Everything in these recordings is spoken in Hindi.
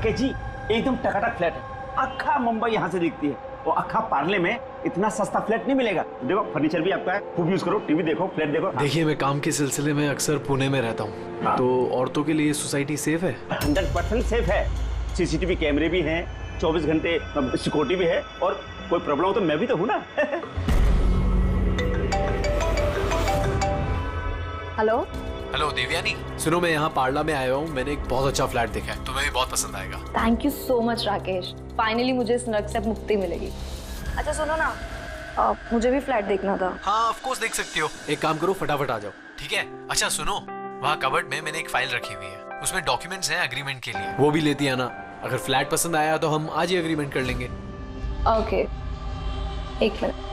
राकेश जी एकदम टकाटक फ्लैट है, अक्खा मुंबई यहाँ से दिखती है। वो अक्खा पार्ले में इतना सस्ता फ्लैट नहीं मिलेगा। देखो फर्नीचर भी आपका है, खूब यूज करो, टीवी देखो, फ्लैट देखो। देखिए मैं काम के सिलसिले में अक्सर पुणे में रहता हूँ, तो औरतों के लिए सोसाइटी सेफ है? 100% सेफ है। सीसीटीवी कैमरे भी हैं, 24 घंटे सिक्योरिटी भी है, और कोई प्रॉब्लम हो तो मैं भी तो हूँ ना। हेलो हेलो देवयानी, सुनो मैं यहाँ पार्ला में आया हूँ, मैंने एक बहुत अच्छा फ्लैट देखा है, तुम्हें भी बहुत पसंद आएगा। Thank you so much Rakesh, finally मुझे इस नर्क से मुक्ति मिलेगी। अच्छा सुनो ना, मुझे भी फ्लैट देखना था। हाँ ऑफ कोर्स देख सकती हो, एक काम करो फटाफट आ जाओ, ठीक है? अच्छा सुनो, वहाँ कबर्ड में मैंने एक फाइल रखी हुई है, उसमें डॉक्यूमेंट्स हैं एग्रीमेंट के लिए, वो भी लेती है ना। अगर फ्लैट पसंद आया तो हम आज ही एग्रीमेंट कर लेंगे। ओके एक मिनट।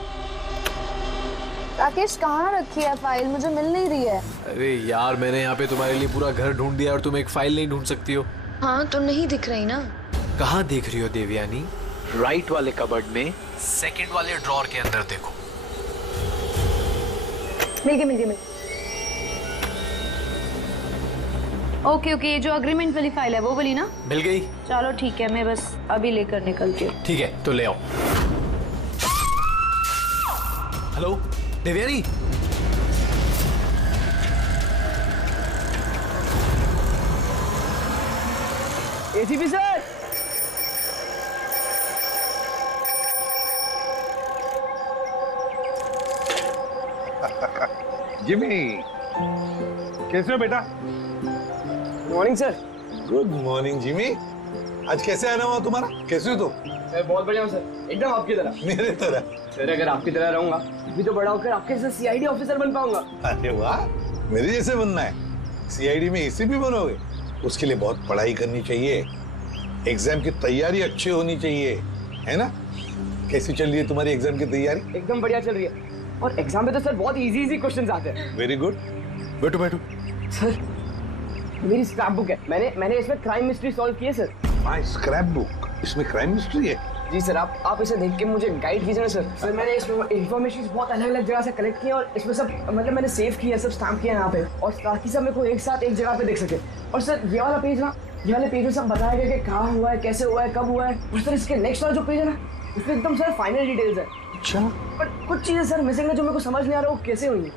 राकेश कहाँ रखी है फाइल, मुझे मिल नहीं रही है। अरे यार मैंने यहाँ पे तुम्हारे लिए पूरा घर ढूंढ दिया और तुम एक फाइल नहीं ढूंढ सकती हो? हाँ तो नहीं दिख रही ना। कहाँ देख रही हो देवयानी? राइट वाले कबर्ड में सेकंड वाले ड्रॉर के अंदर देखो। मिल गई। ओके ये जो अग्रीमेंट वाली फाइल है वो वाली ना? मिल गई? चलो ठीक है, मैं बस अभी लेकर निकलती हूँ। ठीक है तो ले आओ। Hello Devyani, ACP sir, Jimmy कैसे हो बेटा? Morning sir. Good morning Jimmy. आज कैसे आना हुआ तुम्हारा? कैसे हो तुम? मैं बहुत बढ़िया हूँ सर, एकदम आपकी तरह। मेरे तरह? सर अगर आपकी तरह रहूंगा भी तो बड़ा होकर आपके जैसे सीआईडी ऑफिसर बन पाऊंगा। अरे वाह, मेरे जैसे बनना है? सीआईडी में एसीपी बनोगे? उसके लिए बहुत पढ़ाई करनी चाहिए, एग्जाम की तैयारी अच्छी होनी चाहिए, है ना? कैसी चल रही है तुम्हारी एग्जाम की तैयारी? एकदम बढ़िया चल रही है, और एग्जाम में तो सर बहुत इजी क्वेश्चंस आते हैं। वेरी गुड, बैठो बैठो। सर मेरी स्क्रैप बुक है, मैंने इसमें क्राइम मिस्ट्री सॉल्व की है सर। माय स्क्रैप बुक, इसमें क्राइम मिस्ट्री है? जी सर, आप इसे देख के मुझे गाइड कीजिए ना सर। सर मैंने इसमें इन्फॉर्मेशन बहुत अलग अलग जगह से कलेक्ट की है, और इसमें सब मतलब मैंने सेव किया है, सब स्टैम्प किया है यहाँ पे, और ताकि सब मेरे को एक साथ एक जगह पे देख सके। और सर ये वाला पेज ना, ये वाले पेज में सब बताया गया कि कहाँ हुआ है, कैसे हुआ है, कब हुआ है। और सर इसके नेक्स्ट वाला जो पेज है ना, उसमें एकदम सर फाइनल डिटेल्स है। अच्छा, पर कुछ चीजें सर मिसिंग है जो मेरे को समझ नहीं आ रहा वो कैसे हुई है।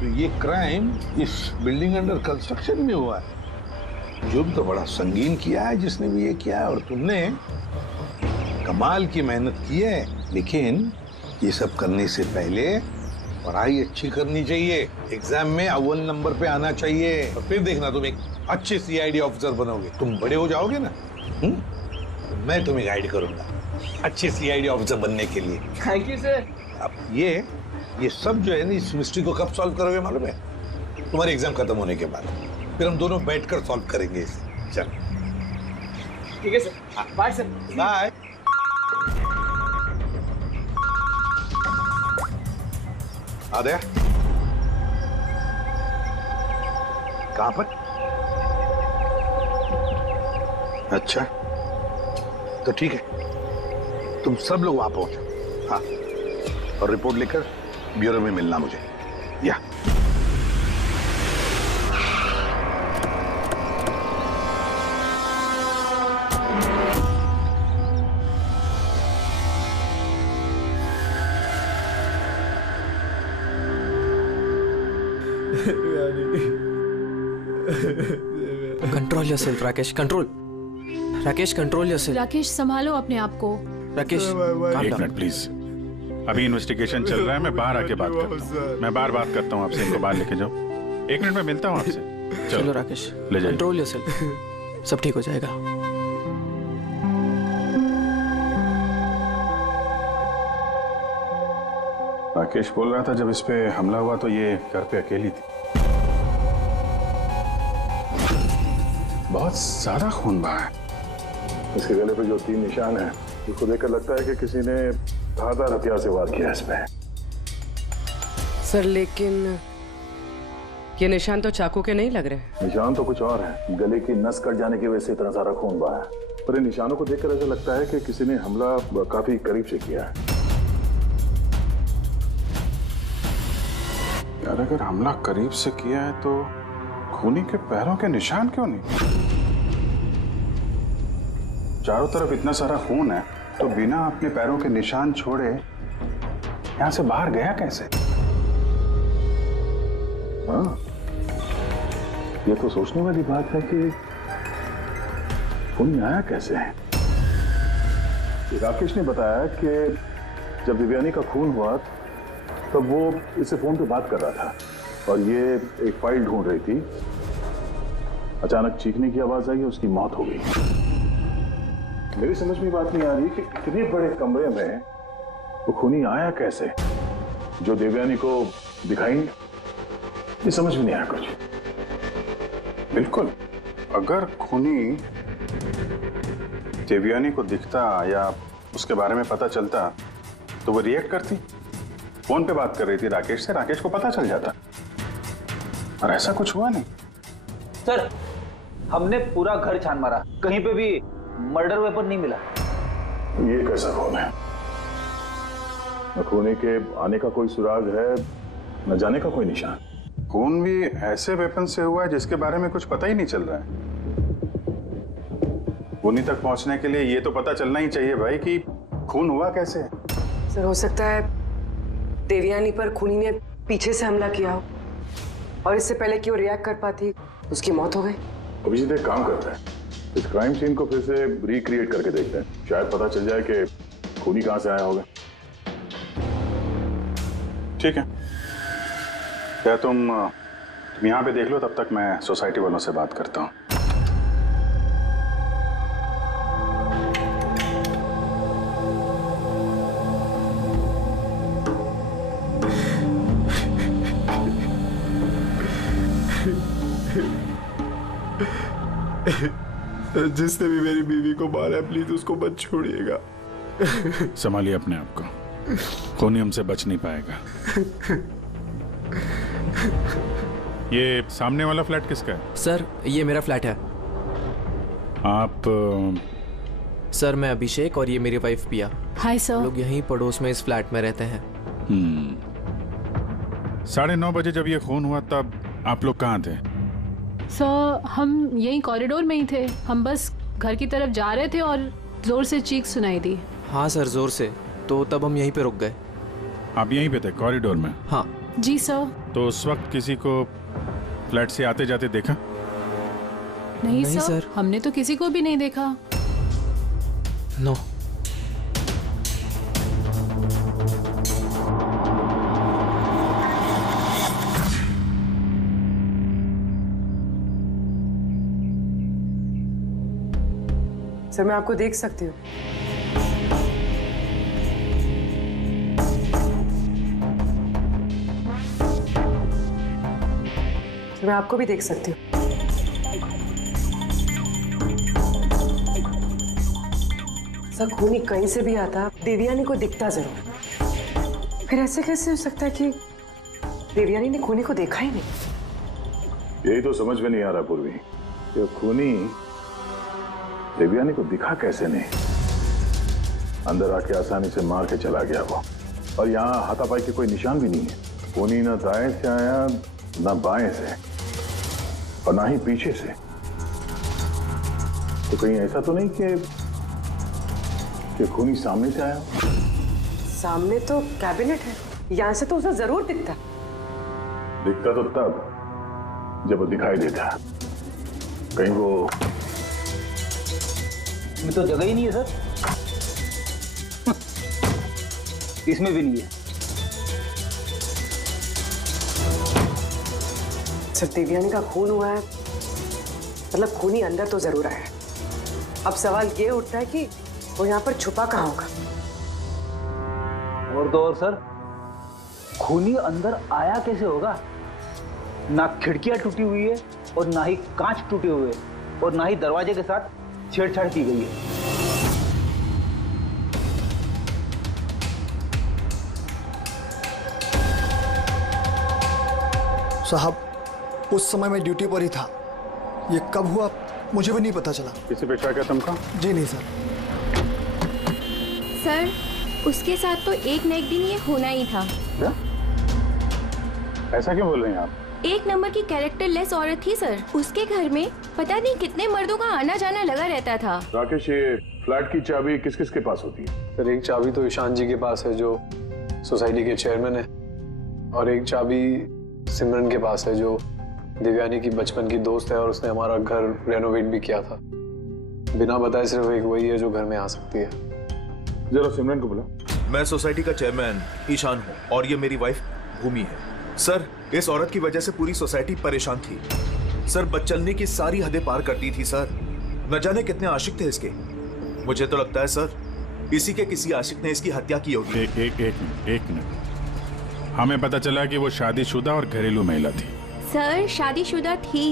तो ये क्राइम इस बिल्डिंग अंडर कंस्ट्रक्शन में हुआ है। जुर्म तो बड़ा संगीन किया है जिसने भी ये किया है, और तुमने कमाल की मेहनत की है। लेकिन ये सब करने से पहले पढ़ाई अच्छी करनी चाहिए, एग्जाम में अव्वल नंबर पे आना चाहिए, और फिर देखना तुम एक अच्छे सीआईडी ऑफिसर बनोगे। तुम बड़े हो जाओगे ना, तो मैं तुम्हें गाइड करूंगा अच्छे सीआईडी ऑफिसर बनने के लिए। Thank you sir. अब ये सब जो है ना, इस मिस्ट्री को कब सॉल्व करोगे मालूम है? तुम्हारे एग्जाम खत्म होने के बाद, फिर हम दोनों बैठकर सॉल्व करेंगे इसे। चल ठीक है सर, बाय सर। बाय। आ गया? कहां पर? अच्छा तो ठीक है, तुम सब लोग वहां पहुंचो। हाँ, और रिपोर्ट लेकर ब्यूरो में मिलना मुझे। या control yourself Rakesh, control. Rakesh control yourself. Rakesh संभालो अपने आप को। राकेश एक मिनट प्लीज, अभी इन्वेस्टिगेशन चल रहा है, मैं बाहर आके बात करता हूँ। मैं बाहर बात करता हूँ आपसे, इनको बाहर लेके जाओ। 1 मिनट में मिलता हूँ आपसे। चलो राकेश, ले जाइए। कंट्रोल योरसेल्फ, सब ठीक हो जाएगा। राकेश बोल रहा था जब इस पे हमला हुआ तो ये घर पे अकेली थी। बहुत ज्यादा खून बहा है। इसके गले पे जो 3 निशान हैं, उसको देखकर लगता है कि किसी ने धारदार हथियार से वार किया इसमें। सर लेकिन ये निशान तो चाकू के नहीं लग रहे। निशान तो कुछ और है, गले की नस कट जाने की वजह से इतना सारा खून बहा है। पर इन निशानों को देखकर ऐसा लगता है कि किसी ने हमला काफी करीब से किया है। यार अगर हमला करीब से किया है तो खूनी के पैरों के निशान क्यों नहीं? चारों तरफ इतना सारा खून है तो बिना अपने पैरों के निशान छोड़े यहाँ से बाहर गया कैसे? हाँ, ये तो सोचने वाली बात है कि खून आया कैसे है। राकेश ने बताया कि जब दिव्यानी का खून हुआ तब वो इससे फोन पे बात कर रहा था और ये एक फाइल ढूंढ रही थी। अचानक चीखने की आवाज आई, उसकी मौत हो गई। मेरी समझ में बात नहीं आ रही कि इतने बड़े कमरे में वो खूनी आया कैसे जो देवयानी को दिखाई नहीं। ये समझ में नहीं आया कुछ। बिल्कुल, अगर खूनी देवयानी को दिखता या उसके बारे में पता चलता तो वो रिएक्ट करती। फोन पे बात कर रही थी राकेश से, राकेश को पता चल जाता, और ऐसा कुछ हुआ नहीं। सर, हमने पूरा घर छान मारा, कहीं पे भी मर्डर वेपन नहीं मिला। ये कैसा खून है? न खूनी के आने का कोई सुराग है, न जाने का कोई निशान। खून भी ऐसे वेपन से हुआ है जिसके बारे में कुछ पता ही नहीं चल रहा है। खूनी तक पहुंचने के लिए ये तो पता चलना ही चाहिए भाई कि खून हुआ कैसे। सर, हो सकता है देवयानी पर खूनी ने पीछे से हमला किया हो और इससे पहले कि वो रिएक्ट कर पाती उसकी मौत हो गई। अभिजीत एक काम करते हैं, इस क्राइम सीन को फिर से रिक्रिएट करके देखते हैं, शायद पता चल जाए कि खूनी कहां से आया होगा। ठीक है, क्या तुम यहाँ पे देख लो, तब तक मैं सोसाइटी वालों से बात करता हूँ। जिसने भी मेरी बीवी को मारा है प्लीज उसको मत छोड़िएगा। संभालिए अपने आप को, खूनी हमसे बच नहीं पाएगा। ये सामने वाला फ्लैट किसका है? सर, ये मेरा फ्लैट है। आप सर, मैं अभिषेक और ये मेरी वाइफ पिया। Hi sir. लोग यहीं पड़ोस में इस फ्लैट में रहते हैं। 9:30 बजे जब ये खून हुआ तब आप लोग कहाँ थे? सर, हम यहीं कॉरिडोर में ही थे। हम बस घर की तरफ जा रहे थे और जोर से चीख सुनाई दी। हाँ सर, जोर से। तो तब हम यहीं पे रुक गए। आप यहीं पे थे कॉरिडोर में? हाँ जी सर। तो उस वक्त किसी को फ्लैट से आते जाते देखा? नहीं सर, हमने तो किसी को भी नहीं देखा। नो। सर, मैं आपको देख सकती हूँ। सर, मैं आपको भी देख सकती हूँ। सर, खूनी कहीं से भी आता देवयानी को दिखता जरूर। फिर ऐसे कैसे हो सकता है कि देवयानी ने खूनी को देखा ही नहीं? यही तो समझ में नहीं आ रहा पूर्वी, ये खूनी देवयानी को दिखा कैसे नहीं। अंदर आके आसानी से मार के चला गया वो, और यहाँ हाथापाई के कोई निशान भी नहीं है। खूनी ना दाएं से आया, ना बाएं से, और ना ही पीछे से। तो कहीं ऐसा तो नहीं कि खूनी सामने से आया? सामने तो कैबिनेट है, यहाँ से तो उसे जरूर दिखता। दिखता तो तब जब वो दिखाई देता। कहीं वो इसमें तो जगह ही नहीं है सर। इसमें भी नहीं है। सर, देवयानी का खून हुआ है, मतलब खूनी अंदर तो जरूर आया है। अब सवाल ये उठता है कि वो यहाँ पर छुपा कहाँ होगा। और तो और सर, खूनी अंदर आया कैसे होगा? ना खिड़कियां टूटी हुई है और ना ही कांच टूटे हुए और ना ही दरवाजे के साथ छेड़छाड़ की गई है। साहब, उस समय मैं ड्यूटी पर ही था। ये कब हुआ मुझे भी नहीं पता चला। किसी पे शक है तुमको? जी नहीं सर। सर, उसके साथ तो एक न एक दिन ये होना ही था। क्या? ऐसा क्यों बोल रही हैं आप? एक नंबर की कैरेक्टरलेस औरत थी सर। उसके घर में पता नहीं कितने मर्दों का आना जाना लगा रहता था। राकेश, ये फ्लैट की चाबी किस किस के पास होती है? सर एक चाबी तो ईशान जी के पास है जो सोसाइटी के चेयरमैन है, और एक चाबी सिमरन के पास है जो देवयानी की बचपन की दोस्त है और उसने हमारा घर रेनोवेट भी किया था। बिना बताए सिर्फ एक वही है जो घर में आ सकती है। जरा सिमरन को बुला। मैं सोसाइटी का चेयरमैन ईशान हूँ और ये मेरी वाइफ भूमि है। सर इस औरत की वजह से पूरी सोसाइटी परेशान थी। सर बदचलने की सारी हदें पार कर दी थी सर। न जाने कितने आशिक थे इसके। मुझे तो लगता है सर इसी के किसी आशिक ने इसकी हत्या की होगी। एक मिनट। हमें पता चला कि वो शादीशुदा और घरेलू महिला थी। सर शादीशुदा थी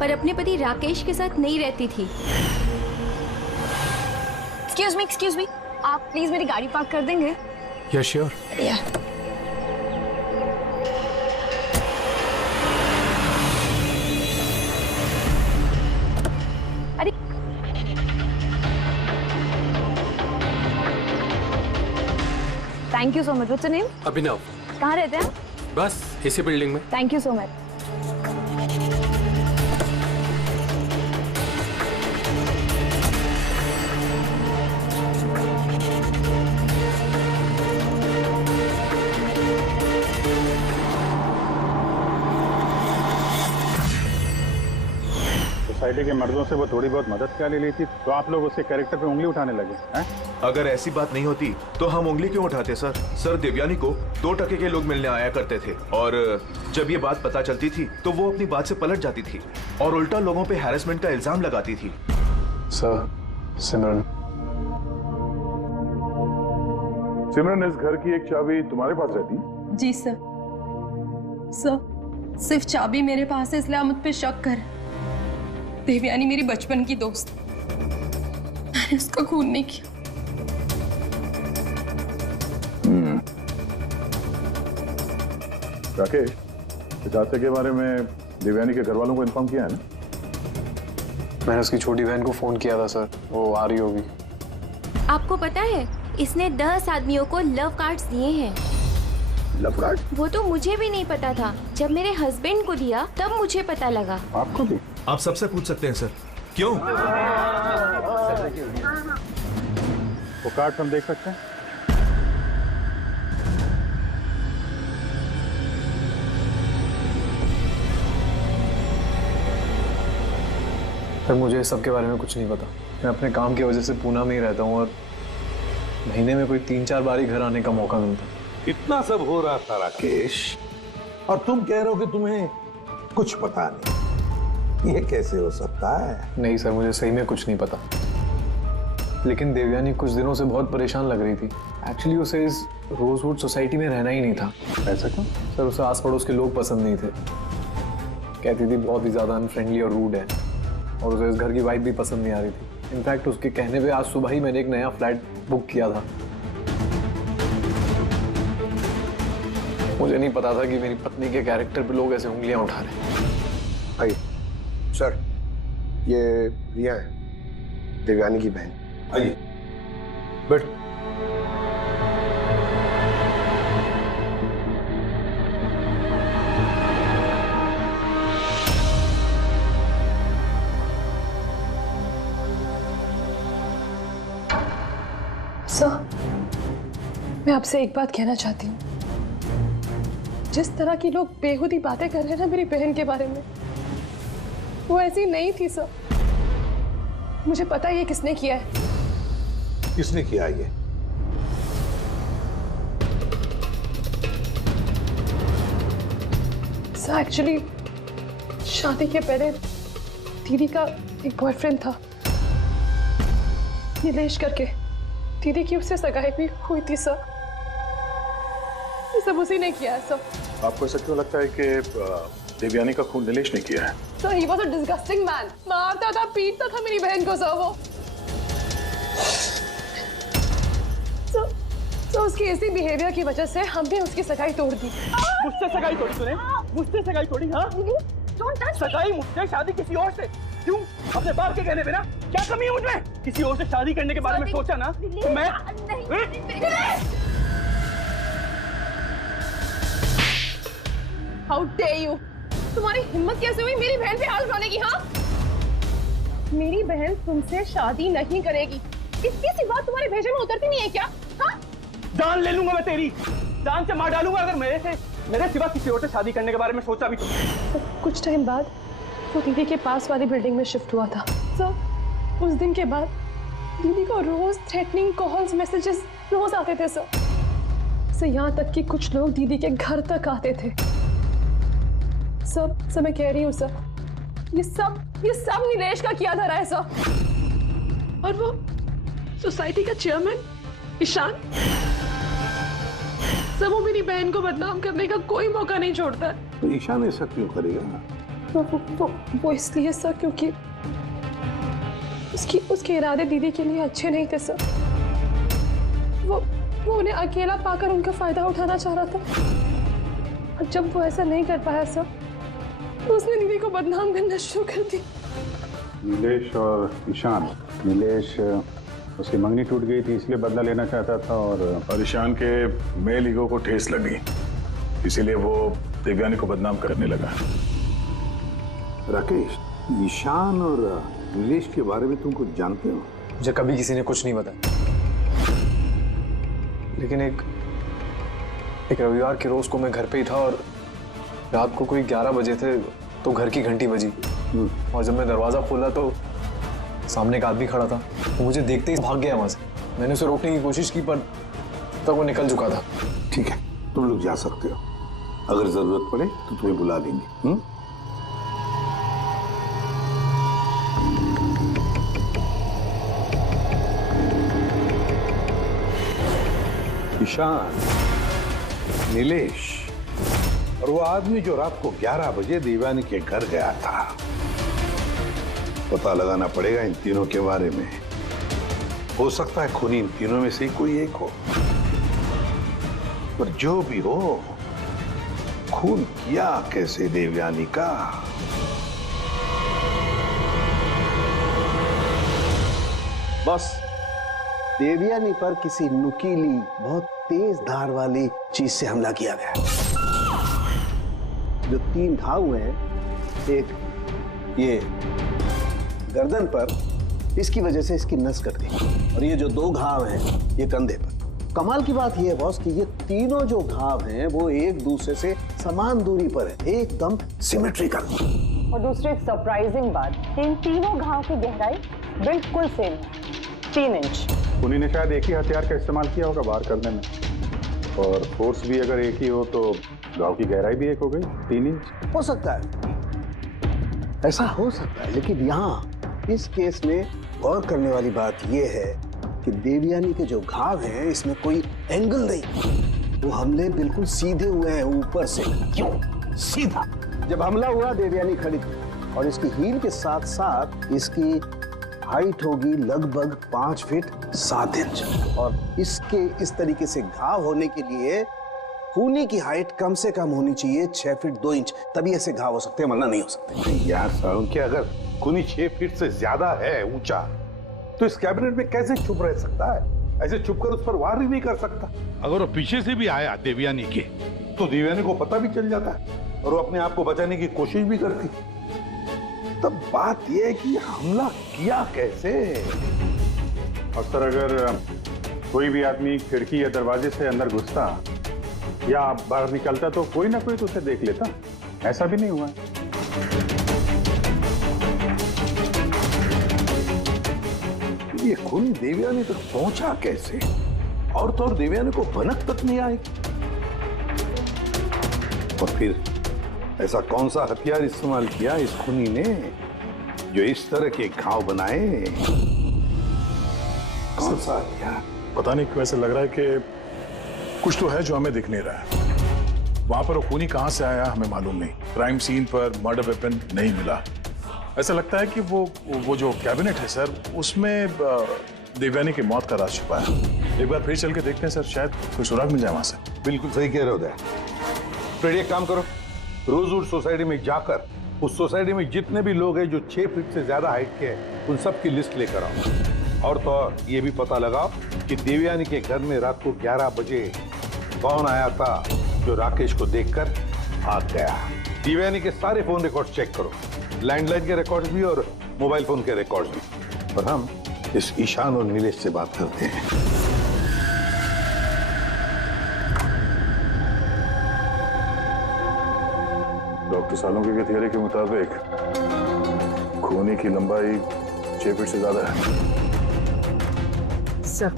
पर अपने पति राकेश के साथ नहीं रहती थी। एक्सक्यूज मी, आप प्लीज मेरी गाड़ी पार्क कर देंगे? या श्योर। अरे thank you so much. What's your name? Abhinav. कहाँ रहते हैं? बस इसी बिल्डिंग में। Thank you so much. Society के मर्दों से वो थोड़ी बहुत मदद क्या ले ली थी, तो आप लोग उसके कैरेक्टर पे उंगली उठाने लगे हैं? अगर ऐसी बात नहीं होती तो हम उंगली क्यों उठाते सर? सर देवयानी को 2 टके के लोग मिलने आया करते थे और जब ये बात पता चलती थी तो वो अपनी बात से पलट जाती थी और उल्टा लोगों पे हैरेसमेंट का इल्जाम लगाती थी। सर सिमरन सिमरन, इस घर की एक चाबी तुम्हारे पास रहती है? जी सर। सर सिर्फ चाबी मेरे पास है इसलिए आप मुझ पे शक कर। देवयानी मेरी बचपन की दोस्त, मैंने उसका खून नहीं किया। राकेश, इस हादसे के बारे में देवयानी के घर वालों को इन्फॉर्म किया है ना? मैंने उसकी छोटी बहन को फोन किया था सर, वो आ रही होगी। आपको पता है इसने 10 आदमियों को लव कार्ड्स दिए हैं। Love card? वो तो मुझे भी नहीं पता था, जब मेरे हस्बैंड को दिया तब मुझे पता लगा। आपको भी? आप सबसे पूछ सकते हैं सर। क्यों? वो कार्ड हम देख सकते हैं? सर मुझे इस सब के बारे में कुछ नहीं पता। मैं अपने काम की वजह से पूना में ही रहता हूँ और महीने में कोई 3-4 बार ही घर आने का मौका मिलता। इतना सब हो रहा था राकेश, और तुम कह रहे हो कि तुम्हें कुछ पता नहीं। ये कैसे हो सकता है? नहीं सर, मुझे सही में कुछ नहीं पता। लेकिन देवयानी कुछ दिनों से बहुत परेशान लग रही थी। एक्चुअली उसे इस रोजवुड सोसाइटी में रहना ही नहीं था। ऐसा क्यों? सर उसे आस पड़ोस के लोग पसंद नहीं थे। कहती थी बहुत ही ज़्यादा अनफ्रेंडली और रूड है, और उसे इस घर की वाइब भी पसंद नहीं आ रही थी। इनफैक्ट उसके कहने पे आज सुबह ही मैंने एक नया फ्लैट बुक किया था। मुझे नहीं पता था कि मेरी पत्नी के कैरेक्टर पे लोग ऐसे उंगलियां उठा रहे हैं। आइए सर, ये रिया है, देवयानी की बहन। आइए बैठ। सर मैं आपसे एक बात कहना चाहती हूँ। जिस तरह की लोग बेहुदी बातें कर रहे हैं ना मेरी बहन के बारे में, वो ऐसी नहीं थी सर। मुझे पता है ये किसने किया है। किसने किया ये? सर एक्चुअली शादी के पहले दीदी का एक बॉयफ्रेंड था, नीलेश करके। दीदी की उससे सगाई भी हुई थी सर। ये सब उसी ने किया है सर। आपको ऐसा क्यों लगता है कि देवयानी का खून नीलेश ने किया है? Sir he was a disgusting man. मारता था, पीटता था मेरी बहन को सर वो। सर उसकी ऐसी बिहेवियर की वजह से हमने उसकी सगाई तोड़ दी। मुझसे सगाई तोड़ी तूने? मुझसे सगाई तोड़ी? हाँ, सगाई मुझसे, शादी किसी और से। क्यों? अपने बाप के कहने पे ना? क्या कमी है मुझमें? किसी और से शादी करने के बारे में सोचा ना तो मैं हाउ डेयर यू! तुम्हारी हिम्मत कैसे हुई मेरी बहन पे हाथ उठाने की? हाँ, मेरी बहन तुमसे शादी नहीं करेगी। इतनी सी बात तुम्हारे भेजे में उतरती नहीं है क्या? हाँ? जान ले लूंगा मैं तेरी, जान से मार डालूंगा अगर मेरे सिवा किसी और से शादी करने के बारे में सोचा भी तो। कुछ टाइम बाद वो दीदी के पास वाली बिल्डिंग में शिफ्ट हुआ था सर। उस दिन के बाद दीदी को रोज थ्रेटनिंग कॉल्स, मैसेजेस रोज आते थे सर। यहाँ तक कि कुछ लोग दीदी के घर तक आते थे। सब मैं कह रही हूँ सर, ये सब नीलेश का किया धरा है सर। और वो सोसाइटी का चेयरमैन ईशान, सब वो मेरी बहन को बदनाम करने का कोई मौका नहीं छोड़ता है। तो ईशान ऐसा क्यों करेगा? वो इसलिए सर क्योंकि उसके इरादे दीदी के लिए अच्छे नहीं थे सर। वो उन्हें अकेला पाकर उनका फायदा उठाना चाह रहा था। और जब वो ऐसा नहीं कर पाया सर, तो उसने दीदी को बदनाम करना शुरू कर दी। नीलेश और ईशान, नीलेश उसकी मंगनी टूट गई थी इसलिए बदला लेना चाहता था और ईशान के मेल ईगो को ठेस लगी, इसीलिए वो देवयानी को बदनाम करने लगा। राकेश, ईशान और नीलेश के बारे में तुम कुछ जानते हो? मुझे कभी किसी ने कुछ नहीं बताया, लेकिन एक रविवार के रोज को मैं घर पे ही था और रात को कोई 11 बजे थे तो घर की घंटी बजी और जब मैं दरवाजा खोला तो सामने एक आदमी खड़ा था। वो मुझे देखते ही भाग गया वहां से। मैंने उसे रोकने की कोशिश की पर तब वो निकल चुका था। ठीक है, तुम लोग जा सकते हो, अगर जरूरत पड़े तो तुम्हें बुला लेंगे। ईशान, नीलेश और वो आदमी जो रात को 11 बजे देवयानी के घर गया था, पता लगाना पड़ेगा इन तीनों के बारे में। हो सकता है खूनी इन तीनों में से ही कोई एक हो, पर जो भी हो, खून किया कैसे देवयानी का? बस देवयानी पर किसी नुकीली, बहुत तेज धार वाली चीज से हमला किया गया। जो 3 घाव हुए हैं, एक ये गर्दन पर, इसकी वजह से इसकी नस कट गई, और ये जो 2 घाव हैं ये कंधे पर। कमाल की बात ये है बॉस कि ये तीनों जो घाव हैं वो एक दूसरे से समान दूरी पर है, एकदम सिमेट्रिकल। और दूसरी एक सरप्राइजिंग बात, इन तीनों घाव की गहराई बिल्कुल सेम है, 3 इंच। खूनी ने शायद एक ही हथियार का इस्तेमाल किया होगा वार करने में, और फोर्स भी अगर एक ही हो तो घाव की गहराई भी एक हो गई, 3 इंच। हो सकता है, ऐसा हो सकता है, लेकिन यहाँ इस केस में गौर करने वाली बात यह है कि देवयानी के जो घाव हैं इसमें कोई एंगल नहीं, वो हमले बिल्कुल सीधे हुए हैं ऊपर से। क्यों सीधा? जब हमला हुआ देवयानी खड़ी थी और इसकी हील के साथ साथ इसकी हाइट होगी लगभग 5 फीट 7 इंच, और इसके इस तरीके से घाव होने के लिए खूनी की हाइट कम से कम होनी चाहिए 6 फीट 2 इंच, तभी ऐसे घाव हो सकते हैं, वरना नहीं हो सकते। यार सारुण, कि अगर खूनी 6 फीट से ज्यादा है ऊंचा तो इस कैबिनेट में कैसे छुप रह सकता है? ऐसे छुपकर उस पर वार ही नहीं कर सकता। अगर वो पीछे से भी आया देवयानी के तो देवयानी को पता भी चल जाता और वो अपने आप को बचाने की कोशिश भी करती। तब बात यह है कि हमला किया कैसे? और सर, अगर कोई भी आदमी खिड़की या दरवाजे से अंदर घुसता या बाहर निकलता तो कोई ना कोई तो उसे देख लेता, ऐसा भी नहीं हुआ। ये खूनी देवयानी तक पहुंचा कैसे? और तो और देवयानी को भनक तक नहीं आई। और फिर ऐसा कौन सा हथियार इस्तेमाल किया इस खूनी ने जो इस तरह के घाव बनाए? कौन सा हथियार? पता नहीं क्यों ऐसा लग रहा है कि कुछ तो है जो हमें दिख नहीं रहा है। वहां पर वो खूनी कहां से आया हमें मालूम नहीं। क्राइम सीन पर मर्डर वेपन नहीं मिला। ऐसा लगता है कि वो जो कैबिनेट है सर, उसमें देवयानी की मौत का राज छुपा है। एक बार फिर चल के देखते हैं सर, शायद कोई सुराग मिल जाए वहां से। बिल्कुल सही कह रहे हो दया। फिर एक काम करो, रोजवुड सोसाइटी में जाकर उस सोसाइटी में जितने भी लोग हैं जो 6 फीट से ज्यादा हाइट के हैं, उन सब की लिस्ट लेकर आओ। और तो और ये भी पता लगाओ कि देवयानी के घर में रात को 11 बजे कौन आया था जो राकेश को देखकर भाग गया। देवयानी के सारे फोन रिकॉर्ड चेक करो, लैंडलाइन के रिकॉर्ड्स भी और मोबाइल फोन के रिकॉर्ड्स भी। और हम इस ईशान और नीलेश से बात करते हैं। डॉक्टर सालुंके की थियरी के मुताबिक खूनी की लंबाई 6 फीट से ज्यादा है। सर,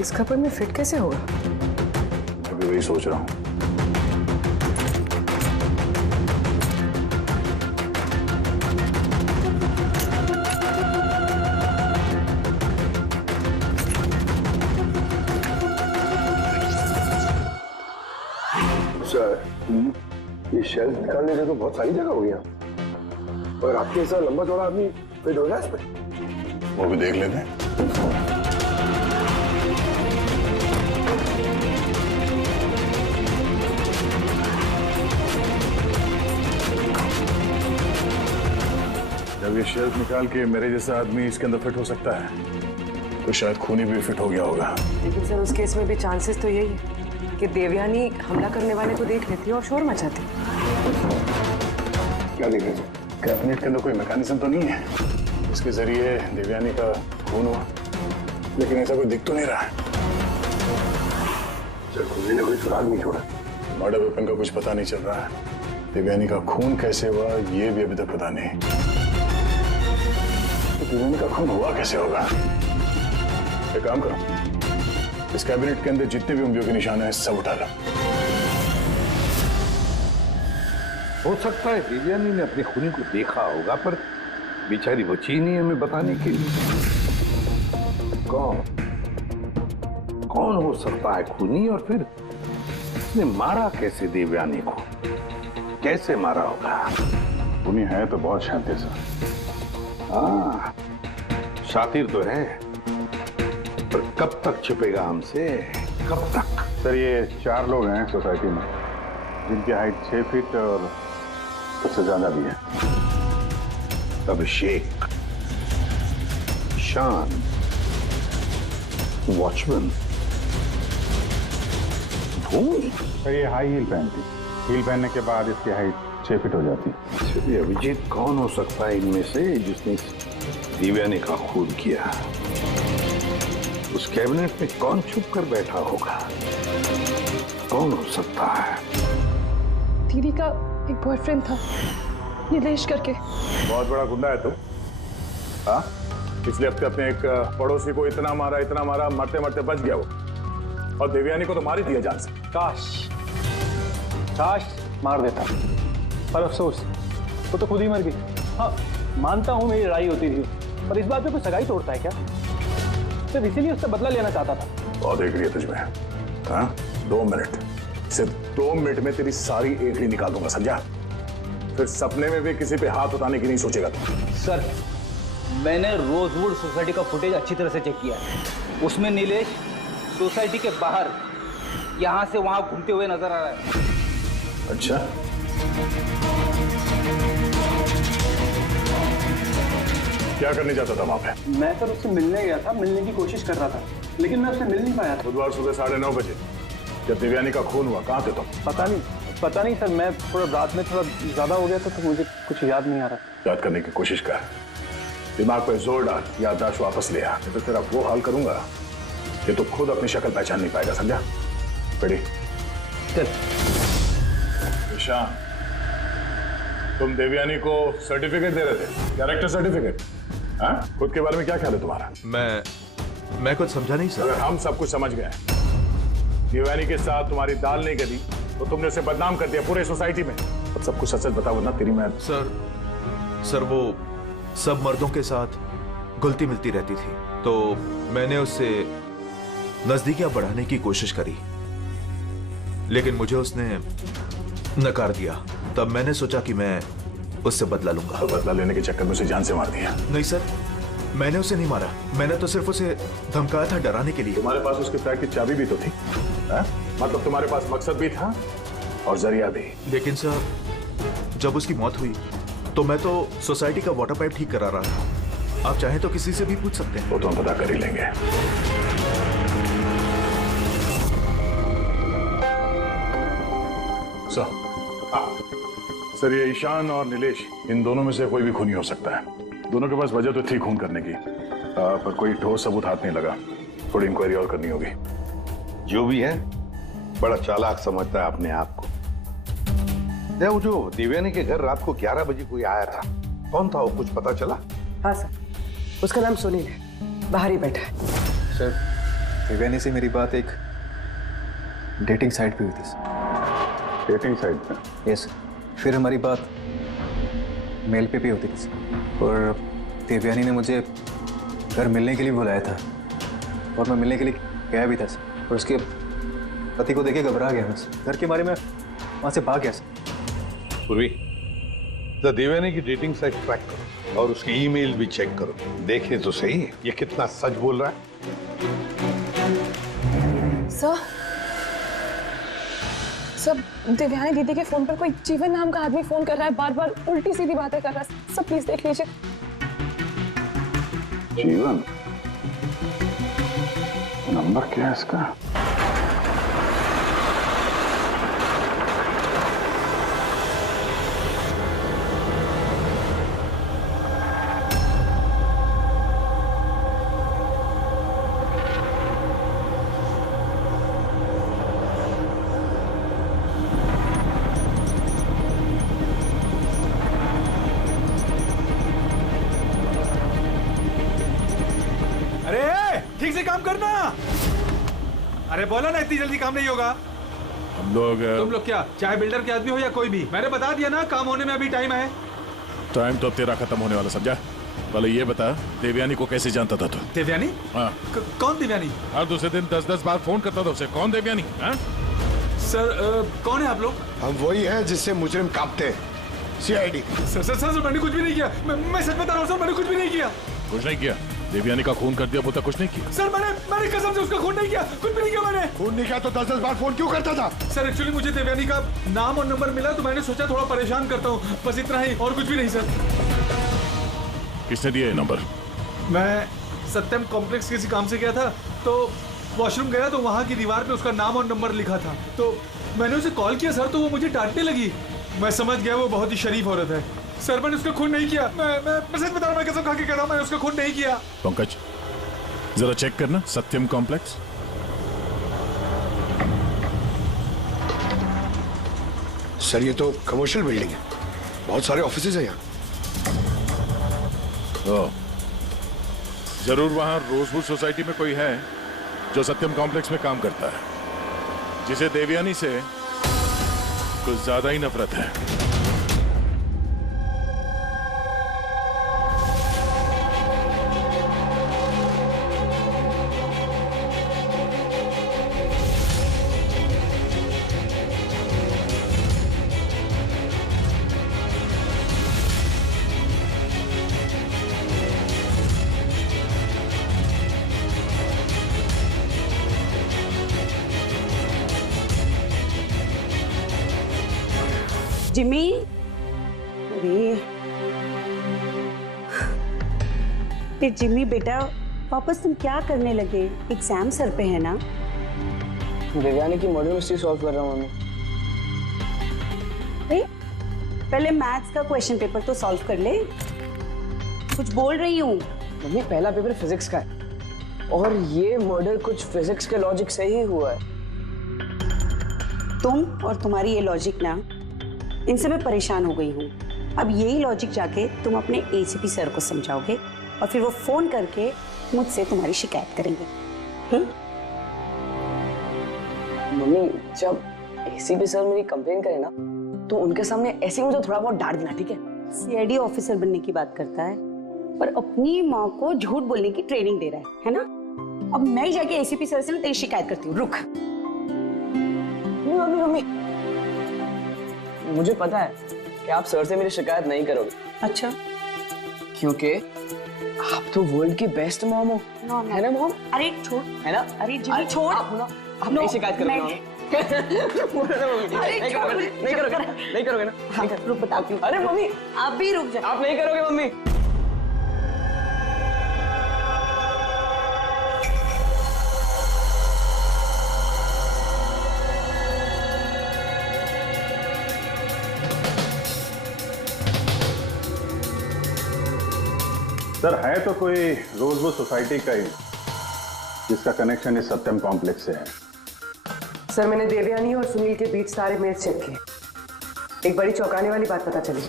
इस कपड़े में फिट कैसे होगा? अभी वही सोच रहा हूँ। सर, ये शेल्फ निकालने से तो बहुत सारी जगह हो गया, और आपके ऐसा लंबा चौड़ा आदमी फिट हो गया इसमें। वो भी देख लेते हैं। जब ये शेल्फ निकाल के मेरे जैसा आदमी इसके अंदर फिट हो सकता है, तो शायद खूनी भी फिट हो गया होगा। लेकिन सर, उस केस में भी चांसेस तो यही है कि देवयानी हमला करने वाले को देख लेती और शोर मचाती। क्या देख रहे? कैबिनेट के अंदर कोई मैकेनिज्म तो नहीं है इसके जरिए देवयानी का खून हुआ, लेकिन ऐसा कोई दिख तो नहीं रहा है। खूनी ने कोई सुराग नहीं छोड़ा। मर्डर वेपन का कुछ पता नहीं चल रहा है। देवयानी का खून कैसे हुआ ये भी अभी तक पता नहीं। तो देवयानी का खून हुआ कैसे होगा? एक काम करो, इस कैबिनेट के अंदर जितने भी उंगलियों के निशान हैं सब उठा लो। हो सकता है देवयानी ने अपने खूनी को देखा होगा, पर बेचारी बची नहीं हमें बताने के लिए। कौन हो सकता है खूनी, और फिर उसने मारा कैसे देवयानी को? कैसे मारा होगा? खूनी है तो बहुत शातिर सर। हाँ, शातिर तो है, पर कब तक छिपेगा हमसे? कब तक? सर, ये 4 लोग हैं सोसाइटी में जिनकी हाइट 6 फीट और उससे ज्यादा भी है। अभिषेक, ईशान, वॉचमैन, भूमि। सर, ये हाई हील पहनती, हील पहनने के बाद इसकी हाइट 6 फीट हो जाती। चलिए, अभिजीत कौन हो सकता है इनमें से जिसने देवयानी का खून किया? उस कैबिनेट में कौन छुप कर बैठा होगा? कौन हो सकता है? दीदी का एक बॉयफ्रेंड था, नीलेश करके। बहुत बड़ा गुंडा है तू। हाँ, पिछले हफ्ते अपने एक पड़ोसी को इतना मारा, मरते मरते बच गया वो, और देवयानी को तो मार ही दिया जान से। काश मार देता, पर अफसोस वो तो खुद ही मर गई। हाँ, मानता हूँ मेरी लड़ाई होती थी, पर इस बात पे कोई सगाई तोड़ता है क्या? सिर्फ इसीलिए उससे बदला लेना चाहता था। बहुत देख लिया तुझमें। हाँ, 2 मिनट, सिर्फ 2 मिनट में तेरी सारी एकड़ी निकाल दूंगा, समझा? फिर सपने में भी किसी पे हाथ उठाने की नहीं सोचेगा तू। सर, मैंने रोजवुड सोसाइटी का फुटेज अच्छी तरह से चेक किया है। उसमें नीलेश सोसाइटी के बाहर यहाँ से वहाँ घूमते हुए नजर आ रहा है। अच्छा, क्या करने जाता था वहाँ पे? मैं सर उससे मिलने गया था, मिलने की कोशिश कर रहा था, लेकिन मैं उससे मिल नहीं पाया था। बुधवार सुबह 9:30 बजे जब देवयानी का खून हुआ, कहाँ थे तुम? पता नहीं सर, मैं थोड़ा रात में थोड़ा ज्यादा हो गया था, तो मुझे कुछ याद नहीं आ रहा। याद करने की कोशिश कर, दिमाग पे जोर डाल, याददाश्त वापस ले आ, तो तेरा वो हाल करूंगा कि तू खुद अपनी शक्ल पहचान नहीं पाएगा, समझा? बेटी चल। ईशान, तुम देवयानी को सर्टिफिकेट दे रहे थे, कैरेक्टर सर्टिफिकेट। हाँ, खुद के बारे में क्या ख्याल है तुम्हारा? मैं कुछ समझा नहीं सर। अगर हम सब कुछ समझ गए, देवयानी के साथ तुम्हारी दाल नहीं गली तो तुमने उसे बदनाम कर दिया पूरे सोसाइटी में। अब सब कुछ सच बता, वरना तेरी मैं। सर वो सब मर्दों के साथ घुलती मिलती रहती थी, तो मैंने उससे नजदीकियां बढ़ाने की कोशिश करी, लेकिन मुझे उसने नकार दिया। तब मैंने सोचा कि मैं उससे बदला लूंगा। तो बदला लेने के चक्कर में उसे जान से मार दिया? नहीं सर, मैंने उसे नहीं मारा, मैंने तो सिर्फ उसे धमकाया था डराने के लिए। तुम्हारे पास उसके फ्लैट की चाबी भी तो थी, हा? मतलब तुम्हारे पास मकसद भी था और जरिया भी। लेकिन सर, जब उसकी मौत हुई तो मैं तो सोसाइटी का वाटर पाइप ठीक करा रहा था। आप चाहें तो किसी से भी पूछ सकते हैं। वो तो हम पता कर ही लेंगे। सर, ये ईशान और नीलेश, इन दोनों में से कोई भी खूनी हो सकता है। दोनों के पास वजह तो थी खून करने की, पर कोई ठोस सबूत हाथ नहीं लगा। थोड़ी इंक्वायरी और करनी होगी। जो भी है बड़ा चालाक समझता है अपने आप को। वो जो देवयानी के घर रात को 11 बजे कोई आया था, कौन था वो, कुछ पता चला? हाँ सर, उसका नाम सुनील है, बाहर ही बैठा है। सर, देवयानी से मेरी बात एक डेटिंग साइट पे हुई थी सर। डेटिंग साइट पे? Yes sir. फिर हमारी बात मेल पे भी होती थी सर। और देवयानी ने मुझे घर मिलने के लिए बुलाया था और मैं मिलने के लिए गया भी था सर। और उसके पति को देखे घबरा गया मैं सर। घर के बारे में वहाँ से भाग गया सर। पूर्वी, देवयानी की डेटिंग साइट ट्रैक करो और उसकी ईमेल भी चेक करो। देखें तो सही ये कितना सच बोल रहा है। सर, देवयानी दीदी के फोन पर कोई जीवन नाम का आदमी फोन कर रहा है, बार बार उल्टी सीधी बातें कर रहा है। सब प्लीज देख लीजिए। जीवन? नंबर क्या है इसका? ठीक से काम करना। अरे बोला ना, इतनी जल्दी काम नहीं होगा। हम लोग तुम लोग क्या, चाहे बिल्डर के आदमी हो या कोई भी, मैंने बता दिया ना, काम होने में अभी टाइम है। टाइम तो अब तेरा खत्म होने वाला, समझा? पहले ये बता, देवयानी को कैसे जानता था तू? देवयानी? हाँ। कौन देवयानी? हर दूसरे दिन 10-10 बार फोन करता था उसे। कौन देवयानी? सर, कौन है आप लोग? हम वही हैं जिससे मुजरिम कांपते हैं। CID। सर, मैंने कुछ भी नहीं किया। मैं सच बता रहा हूँ सर, मैंने कुछ भी नहीं किया। कुछ नहीं किया? देवयानी का खून कर दिया, वो तक कुछ नहीं किया? सर, मैंने कसम से उसका खून नहीं किया, कुछ भी नहीं किया मैंने। खून नहीं किया तो 10-10 बार फोन क्यों करता था? सर, एक्चुअली मुझे देवयानी का नाम और नंबर मिला तो मैंने सोचा थोड़ा परेशान करता हूँ, बस इतना ही, और कुछ भी नहीं सर। किसने दिया ये नंबर? मैं सत्यम कॉम्प्लेक्स किसी काम से गया था, तो वॉशरूम गया तो वहाँ की दीवार पे उसका नाम और नंबर लिखा था, तो मैंने उसे कॉल किया सर, तो वो मुझे डांटने लगी। मैं समझ गया वो बहुत ही शरीफ औरत है। सर, मैंने उसका खून नहीं किया। मैं सच बता रहा हूँ, मैं कसम खा के कह रहा हूँ, मैंने उसका खून नहीं किया। पंकज, जरा चेक करना सत्यम कॉम्प्लेक्स। सर, ये तो कमर्शियल बिल्डिंग है, बहुत सारे ऑफिसेज हैं यहाँ। जरूर वहां रोजवुड सोसाइटी में कोई है जो सत्यम कॉम्प्लेक्स में काम करता है, जिसे देवयानी से कुछ ज्यादा ही नफरत है। जिमी, अरे जिमी बेटा, वापस तुम क्या करने लगे? एग्जाम सर पे है ना? देवयानी की मर्डर मिस्ट्री सॉल्व कर रहा हूँ मम्मी। पहले मैथ्स का क्वेश्चन पेपर तो सॉल्व कर ले। कुछ बोल रही हूँ मम्मी, पहला पेपर फिजिक्स का है और ये मर्डर कुछ फिजिक्स के लॉजिक से ही हुआ है। तुम और तुम्हारी ये लॉजिक ना, इनसे मैं परेशान हो गई हूँ। अब यही लॉजिक जाके तुम अपने ACP सर को समझाओगे और फिर वो फोन करके मुझसे तुम्हारी शिकायत करेंगे। मम्मी, जब ACP सर मेरी कंप्लेन करे ना, तो उनके सामने ऐसे ही मुझे थोड़ा बहुत डांट देना, ठीक है? CID ऑफिसर बनने की बात करता है पर अपनी माँ को झूठ बोलने की ट्रेनिंग दे रहा है ना? अब मैं ही जाके ACP सर से ना तेरी शिकायत करती हूँ। रुक। मम्मी मम्मी, मुझे पता है कि आप सर से मेरी शिकायत नहीं करोगे। अच्छा? क्योंकि आप तो वर्ल्ड की बेस्ट मॉम हो, है ना मॉम? अरे छोड़, है ना? अरे जिमी छोड़। आप हो ना? आप नहीं शिकायत करोगे मॉम? नहीं करोगे ना? हाँ, रुक बताती हूँ। अरे मम्मी, आप भी रुक जाओ। आप नहीं करोगे मम्मी? सर है तो कोई रोजवुड सोसाइटी का ही जिसका कनेक्शन इस सत्यम कॉम्प्लेक्स से है। सर मैंने देवयानी और सुनील के बीच सारे मेल चेक किए। एक बड़ी चौंकाने वाली बात पता चली।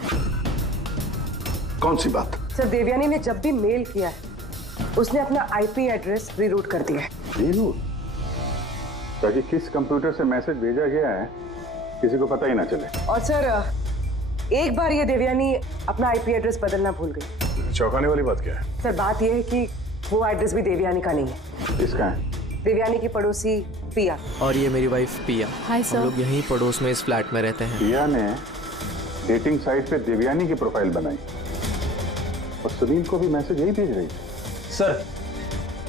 कौन सी बात? सर देवयानी ने जब भी मेल किया है उसने अपना आईपी एड्रेस रीरूट कर दिया है। रीरूट? ताकि किस कंप्यूटर से मैसेज भेजा गया है किसी को पता ही ना चले। और सर एक बार ये देवयानी अपना आईपी एड्रेस बदलना भूल गई। चौंकाने वाली बात क्या है? सर बात यह है कि वो एड्रेस भी देवयानी का नहीं है। किसका है? देवयानी की पड़ोसी पिया। और ये मेरी वाइफ पिया। Hi sir. हम लोग यहीं पड़ोस में इस फ्लैट में रहते हैं। पिया ने डेटिंग साइट पे देवयानी की प्रोफाइल बनाई और सुनील को भी मैसेज यही भेज रही थी। सर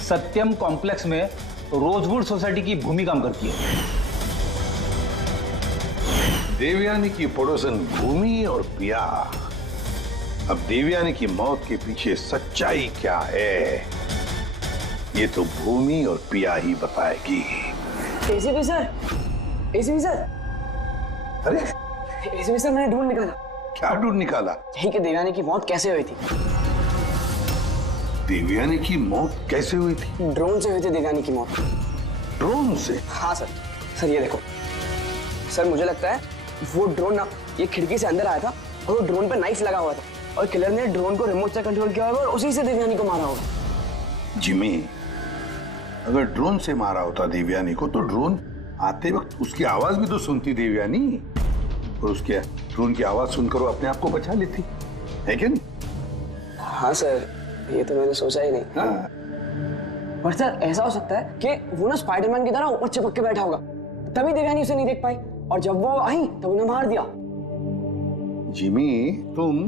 सत्यम कॉम्प्लेक्स में रोजवुड सोसाइटी की भूमि काम करती है। देवयानी की पड़ोसन भूमि और पिया। अब देवयानी की मौत के पीछे सच्चाई क्या है ये तो भूमि और पिया ही बताएगी। ACP sir, ACP sir. अरे एसीपी सर मैंने ढूंढ निकाला। क्या ढूंढ निकाला? यही कि देवयानी की मौत कैसे हुई थी। देवयानी की मौत कैसे हुई थी? ड्रोन से हुई थी देवयानी की मौत। ड्रोन से? हाँ सर। सर ये देखो सर, मुझे लगता है वो ड्रोन ना ये खिड़की से अंदर आया था और वो ड्रोन पे नाइफ लगा हुआ था और किलर ने ड्रोन को रिमोट से कंट्रोल किया होगा और उसी से देवयानी को मारा होगा। जिमी, अगर ड्रोन से मारा होता देवयानी को तो ड्रोन आते वक्त उसकी आवाज भी तो सुनती देवयानी और उसके ड्रोन की आवाज सुनकर वो अपने आप को बचा लेती है क्या नहीं? हाँ सर, ये तो मैंने सोचा ही नहीं। हाँ। पर सर ऐसा हो सकता है कि वो ना स्पाइडरमैन की तरह ऊपर चिपक के बैठा होगा, तभी देवयानी उसे नहीं देख पाई और जब वो आई तब उन्हें मार दिया। जिमी, तुम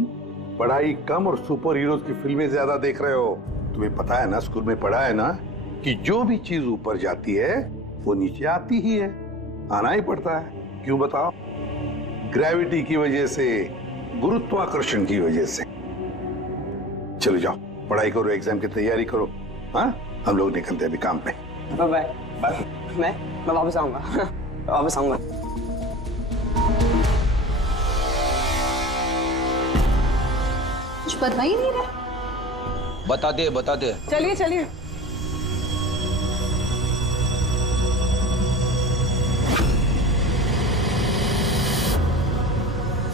पढ़ाई कम और सुपर हीरोज की फिल्में ज्यादा देख रहे हो। तुम्हें पता है ना, स्कूल में पढ़ा है ना कि जो भी चीज ऊपर जाती है वो नीचे आती ही है, आना ही पड़ता है। क्यों बताओ? ग्रेविटी की वजह से, गुरुत्वाकर्षण की वजह से। चलो जाओ, पढ़ाई करो, एग्जाम की तैयारी करो। हाँ, हम लोग निकलते हैं अभी काम पे। Bye bye. मैं वापस आऊंगा। वापस आऊंगा। कुछ बता ही नहीं रहा। बता दे। चलिए चलिए।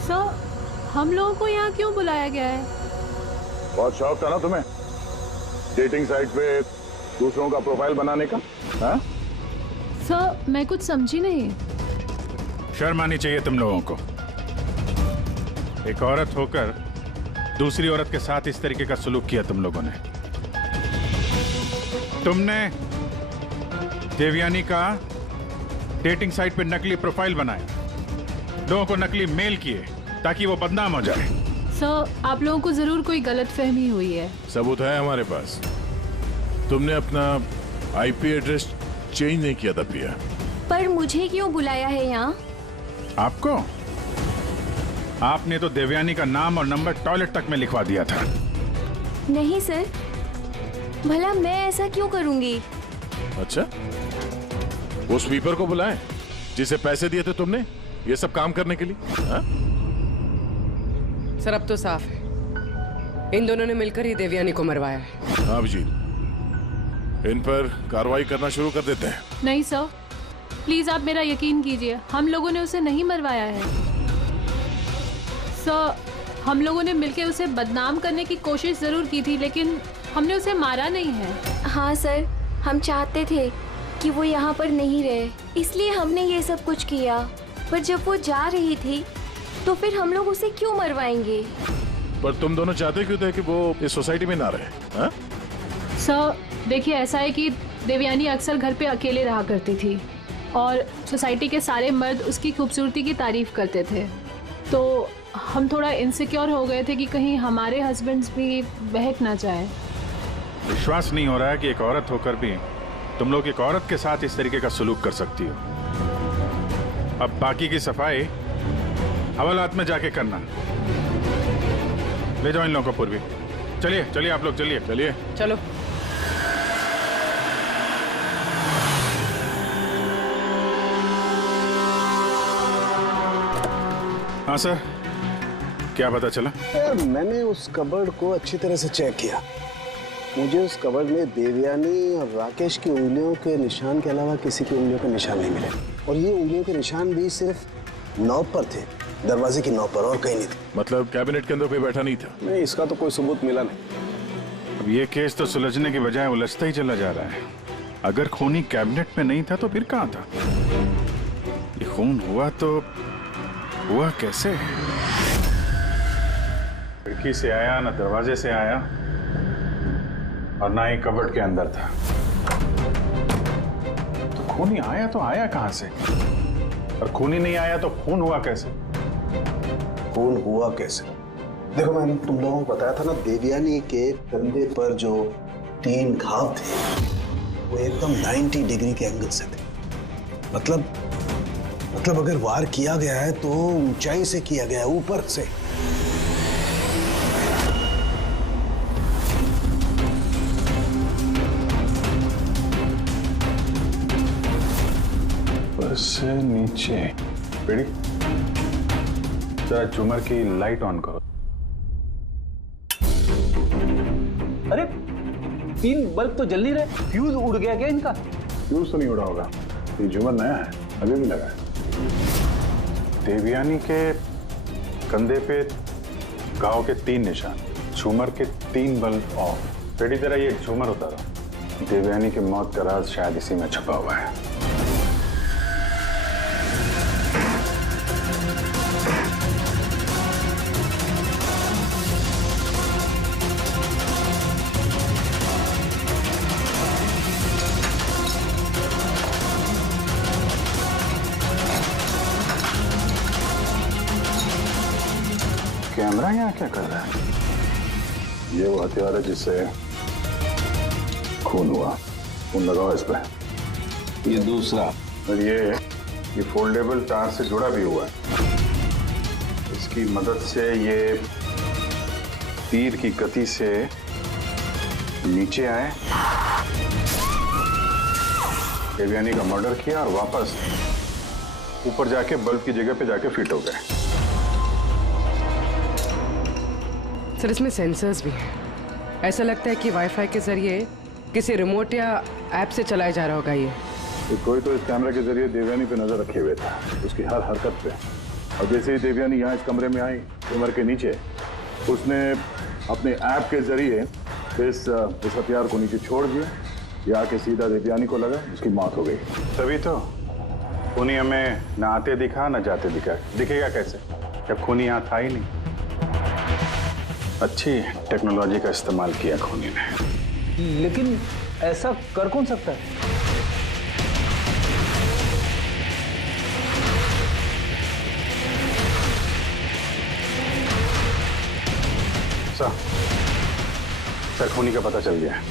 सर हम लोगों को यहाँ क्यों बुलाया गया है? बहुत शौक था ना तुम्हें डेटिंग साइट पे दूसरों का प्रोफाइल बनाने का? हाँ? सर मैं कुछ समझी नहीं। शर्म आनी चाहिए तुम लोगों को। एक औरत होकर दूसरी औरत के साथ इस तरीके का सलूक किया तुम लोगों ने। तुमने देवयानी का डेटिंग साइट पे नकली प्रोफाइल बनाया, लोगों को नकली मेल किए ताकि वो बदनाम हो जाए। सर आप लोगों को जरूर कोई गलतफहमी हुई है। सबूत है हमारे पास। तुमने अपना आईपी एड्रेस चेंज नहीं किया था प्रिया। पर मुझे क्यों बुलाया है यहाँ? आपको? आपने तो देवयानी का नाम और नंबर टॉयलेट तक में लिखवा दिया था। नहीं सर, भला मैं ऐसा क्यों करूंगी? अच्छा, वो स्वीपर को बुलाएं जिसे पैसे दिए थे तुमने ये सब काम करने के लिए? हा? सर अब तो साफ है, इन दोनों ने मिलकर ही देवयानी को मरवाया है। हाँ अभिजीत, इन पर कार्रवाई करना शुरू कर देते हैं। नहीं सर, प्लीज आप मेरा यकीन कीजिए, हम लोगों ने उसे नहीं मरवाया है। सर हम लोगों ने मिलकर उसे बदनाम करने की कोशिश जरूर की थी, लेकिन हमने उसे मारा नहीं है। हाँ सर, हम चाहते थे कि वो यहाँ पर नहीं रहे, इसलिए हमने ये सब कुछ किया। पर जब वो जा रही थी तो फिर हम लोग उसे क्यों मरवाएंगे? पर तुम दोनों चाहते क्यों थे कि वो इस सोसाइटी में ना रहे? हा? सर देखिए, ऐसा है कि देवयानी अक्सर घर पे अकेले रहा करती थी और सोसाइटी के सारे मर्द उसकी खूबसूरती की तारीफ करते थे, तो हम थोड़ा इनसिक्योर हो गए थे कि कहीं हमारे हस्बैंड्स भी बहक ना जाए। विश्वास नहीं हो रहा है कि एक औरत होकर भी तुम लोग एक औरत के साथ इस तरीके का सलूक कर सकती हो। अब बाकी की सफाई हवालात में जाके करना। ले जाओ इन लोगों को पूर्वी। चलिए चलिए आप लोग, चलिए चलिए चलो। हाँ सर, क्या पता चला? यार मैंने उस कबर्ड को अच्छी तरह से चेक किया मुझे उस कवर्ड में देवयानी और राकेश की उंगलियों के निशान के अलावा किसी की उंगलियों के निशान नहीं मिले। और ये उंगलियों के निशान भी सिर्फ नॉब पर थे, दरवाजे की नॉब पर, और कहीं नहीं थे। मतलब कैबिनेट के अंदर कोई बैठा नहीं था? नहीं, इसका तो कोई सबूत मिला नहीं। अब ये केस तो सुलझने की बजाय उलझता ही चला जा रहा है। अगर खूनी कैबिनेट में नहीं था तो फिर कहाँ था? ये खून हुआ तो हुआ कैसे? खिड़की से आया, ना दरवाजे से आया, और ना ही कबर्ड के अंदर था। तो खूनी आया तो आया कहां से? और खूनी नहीं आया तो खून हुआ कैसे? खून हुआ कैसे? देखो, मैंने तुम लोगों को बताया था ना, देवयानी के कंधे पर जो 3 घाव थे वो एकदम 90 डिग्री के एंगल से थे। मतलब अगर वार किया गया है तो ऊंचाई से किया गया है, ऊपर से। से नीचे। बेड़ी, जरा झूमर की लाइट ऑन करो। अरे 3 बल्ब तो जल नहीं रहे, फ्यूज उड़ गया क्या इनका? फ्यूज तो नहीं उड़ा होगा, ये झूमर नया है, अभी भी लगा है। देवयानी के कंधे पे घाव के 3 निशान, झूमर के 3 बल्ब ऑफ। बेटी, जरा ये झूमर उतारो। देवयानी की मौत का राज शायद इसी में छुपा हुआ है। कैमरा यहाँ क्या कर रहा है? ये वो हथियार है जिससे खून हुआ। खून लगाओ इस पे। ये दूसरा, और ये फोल्डेबल तार से जुड़ा भी हुआ है। इसकी मदद से ये तीर की गति से नीचे आए, देवयानी का मर्डर किया और वापस ऊपर जाके बल्ब की जगह पे जाके फिट हो गए। सर, इसमें सेंसर्स भी हैं। ऐसा लगता है कि वाईफाई के जरिए किसी रिमोट या ऐप से चलाया जा रहा होगा ये। कोई तो इस कैमरे के जरिए देवयानी पे नजर रखे हुए था, उसकी हर हरकत पे। और जैसे ही देवयानी यहाँ इस कमरे में आई, कमर के नीचे, उसने अपने ऐप के जरिए इस हथियार को नीचे छोड़ दिया। ये आके सीधा देवयानी को लगा, उसकी मौत हो गई। तभी तो खूनी हमें ना आते दिखा ना जाते दिखा। दिखेगा कैसे जब खूनी यहाँ था ही नहीं? अच्छी टेक्नोलॉजी का इस्तेमाल किया खूनी ने। लेकिन ऐसा कर कौन सकता है? सर, खूनी का पता चल गया है।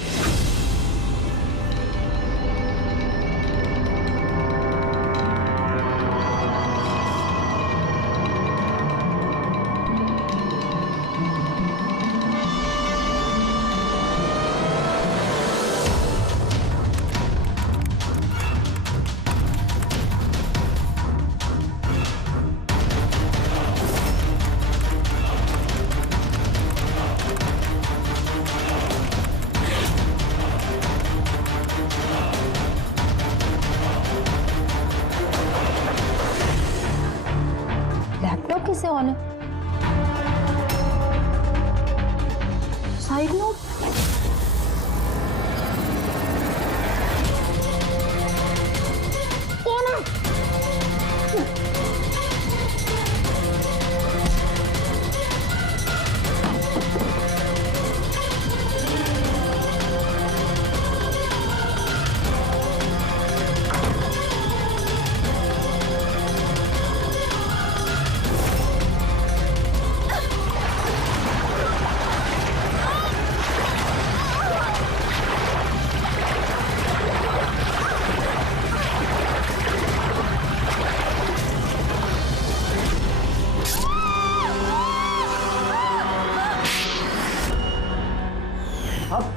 कैसे ऑन है? Side note? कौन है?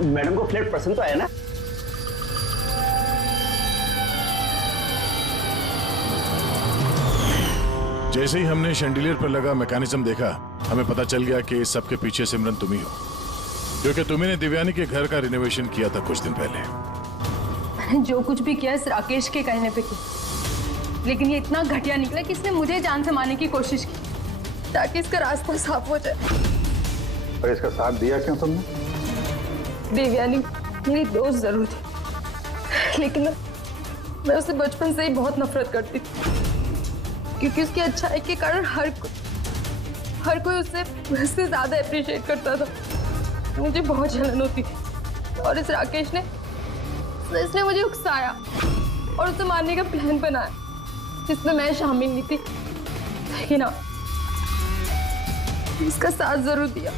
मैडम को फ्लैट पसंद तो आया ना? जैसे ही हमने शैंडिलियर पर लगा मैकेनिज्म देखा, हमें पता चल गया कि इस सब के पीछे सिमरन तुम ही हो। क्योंकि तुम्ही ने दिव्यानी के घर का रिनोवेशन किया था कुछ दिन पहले। मैंने जो कुछ भी किया इस राकेश के कहने पे किया, लेकिन ये इतना घटिया निकला कि इसने मुझे जान से मारने की कोशिश की ताकि इसका रास्ता साफ हो जाए। और इसका साथ दिया क्यों तुमने? देवयानी मेरी दोस्त जरूर थी, लेकिन मैं उससे बचपन से ही बहुत नफरत करती थी, क्योंकि उसकी अच्छाई के कारण हर कोई उससे ज्यादा अप्रिशिएट करता था। मुझे बहुत जलन होती थी और इस राकेश ने इसने मुझे उकसाया और उसे मारने का प्लान बनाया, जिसमें मैं शामिल नहीं थी, लेकिन हाँ, इसका साथ जरूर दिया।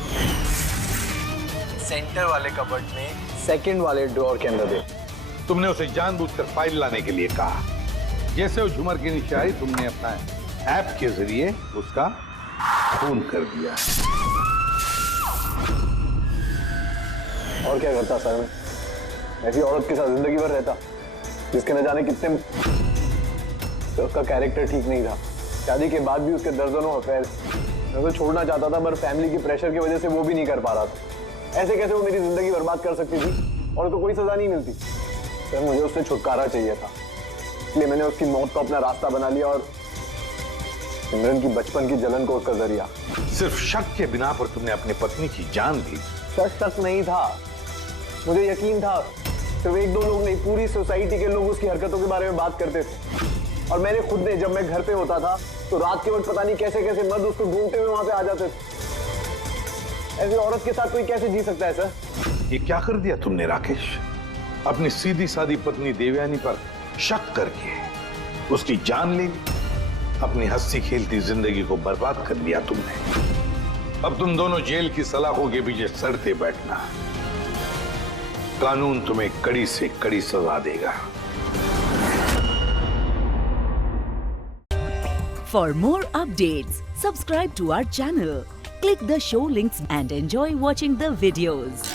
सेंटर वाले कबर्ड में सेकंड वाले ड्रॉअर के अंदर दे। तुमने उसे जानबूझकर फाइल लाने के लिए कहा। जैसे वो झूमर के नीचे आई, तुमने अपना ऐप के जरिए उसका खून कर दिया। और क्या करता सर मैं? ऐसी औरत के साथ जिंदगी भर रहता जिसके न जाने कितने, तो उसका कैरेक्टर ठीक नहीं था। शादी के बाद भी उसके दर्जनों अफेयर। मैं तो छोड़ना चाहता था, पर फैमिली की प्रेशर की वजह से वो भी नहीं कर पा रहा था। ऐसे कैसे वो मेरी जिंदगी बर्बाद कर सकती थी और तो कोई सजा नहीं मिलती। सर मुझे उससे छुटकारा चाहिए था, इसलिए मैंने उसकी मौत को अपना रास्ता बना लिया और सिमरन की बचपन की जलन को उसका जरिया। सिर्फ शक के बिना पर तुमने अपनी पत्नी की जान ली। शक नहीं था, मुझे यकीन था। सिर्फ एक दो लोग नहीं, पूरी सोसाइटी के लोग उसकी हरकतों के बारे में बात करते थे। और मैंने खुद ने, जब मैं घर पे होता था तो रात के वक्त पता नहीं कैसे कैसे मर्द उसको ढूंढते हुए वहां पे आ जाते थे। ऐसी औरत के साथ कोई कैसे जी सकता है सर? ये क्या कर दिया तुमने राकेश? अपनी सीधी सादी पत्नी देवयानी पर शक करके उसकी जान ली, अपनी हंसी खेलती जिंदगी को बर्बाद कर दिया तुमने। अब तुम दोनों जेल की सलाखों के पीछे सड़ते बैठना। कानून तुम्हें कड़ी से कड़ी सजा देगा। For more updates, subscribe to our channel, click the show links and enjoy watching the videos.